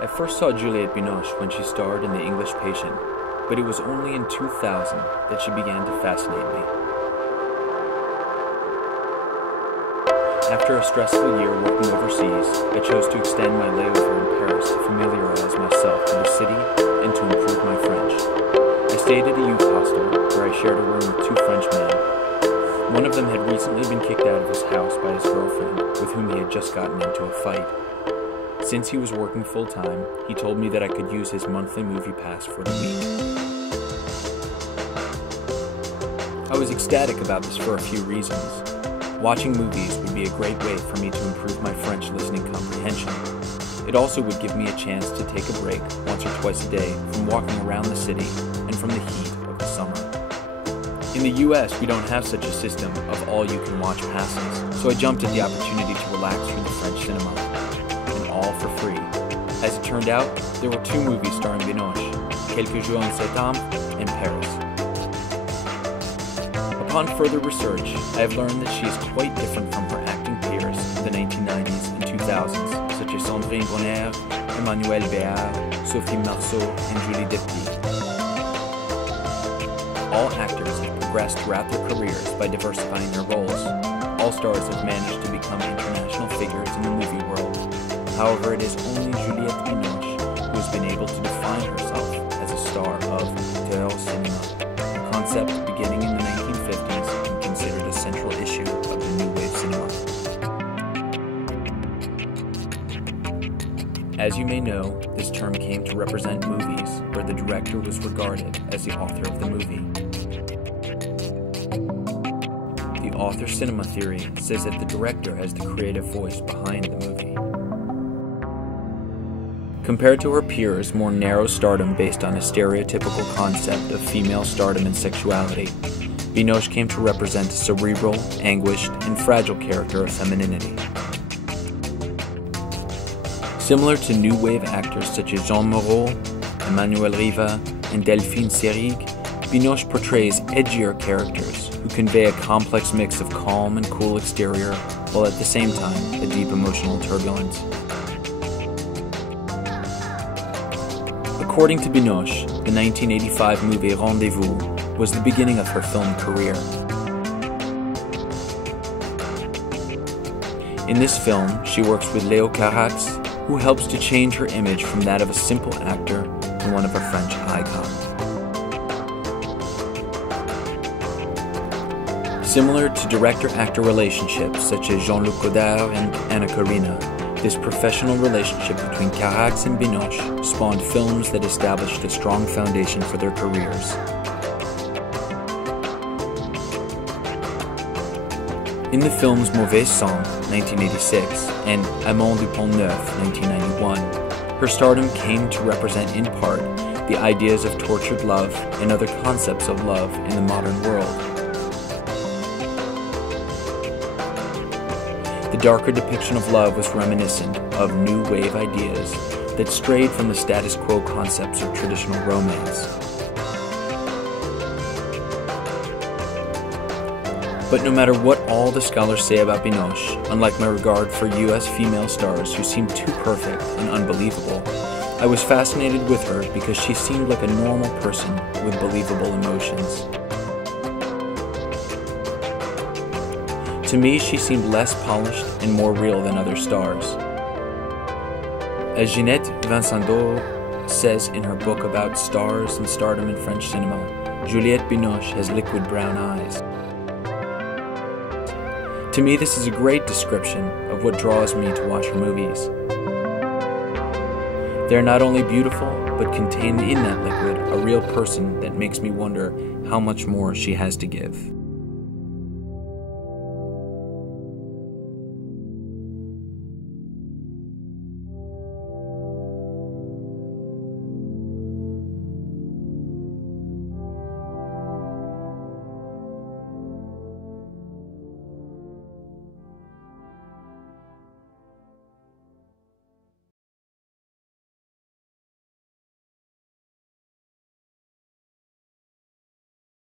I first saw Juliette Binoche when she starred in The English Patient, but it was only in 2000 that she began to fascinate me. After a stressful year working overseas, I chose to extend my layover in Paris to familiarize myself with the city and to improve my French. I stayed at a youth hostel where I shared a room with two French men. One of them had recently been kicked out of his house by his girlfriend, with whom he had just gotten into a fight. Since he was working full-time, he told me that I could use his monthly movie pass for the week. I was ecstatic about this for a few reasons. Watching movies would be a great way for me to improve my French listening comprehension. It also would give me a chance to take a break once or twice a day from walking around the city and from the heat of the summer. In the US, we don't have such a system of all-you-can-watch passes, so I jumped at the opportunity to relax through the French cinema, and all for free. As it turned out, there were two movies starring Binoche, Quelques jours en septembre and Paris. Upon further research, I have learned that she is quite different from her acting peers of the 1990s and 2000s, such as Sandrine Bonnaire, Emmanuelle Béard, Sophie Marceau, and Juliette Binoche. All actors have progressed throughout their careers by diversifying their roles. All stars have managed to become international figures in the movie world. However, it is only Juliette Binoche who has been able to define herself as a star of théâtre cinéma, a concept beginning in the 1950s and considered a central issue of the New Wave cinema. As you may know, this term came to represent movies where the director was regarded as the author of the movie. The author cinema theory says that the director has the creative voice behind the movie. Compared to her peers' more narrow stardom based on a stereotypical concept of female stardom and sexuality, Binoche came to represent a cerebral, anguished, and fragile character of femininity. Similar to new wave actors such as Jean Moreau, Emmanuel Riva, and Delphine Seyrig, Binoche portrays edgier characters who convey a complex mix of calm and cool exterior, while at the same time a deep emotional turbulence. According to Binoche, the 1985 movie Rendezvous was the beginning of her film career. In this film, she works with Léo Carax, who helps to change her image from that of a simple actor to one of a French icon. Similar to director-actor relationships such as Jean-Luc Godard and Anna Karina, this professional relationship between Carax and Binoche spawned films that established a strong foundation for their careers. In the films Mauvais Sang, 1986, and Amant du Pont Neuf, 1991, her stardom came to represent in part the ideas of tortured love and other concepts of love in the modern world. The darker depiction of love was reminiscent of new wave ideas that strayed from the status quo concepts of traditional romance. But no matter what all the scholars say about Binoche, unlike my regard for US female stars who seemed too perfect and unbelievable, I was fascinated with her because she seemed like a normal person with believable emotions. To me, she seemed less polished and more real than other stars. As Jeanette Vincendo says in her book about stars and stardom in French cinema, Juliette Binoche has liquid brown eyes. To me, this is a great description of what draws me to watch her movies. They're not only beautiful, but contain in that liquid a real person that makes me wonder how much more she has to give.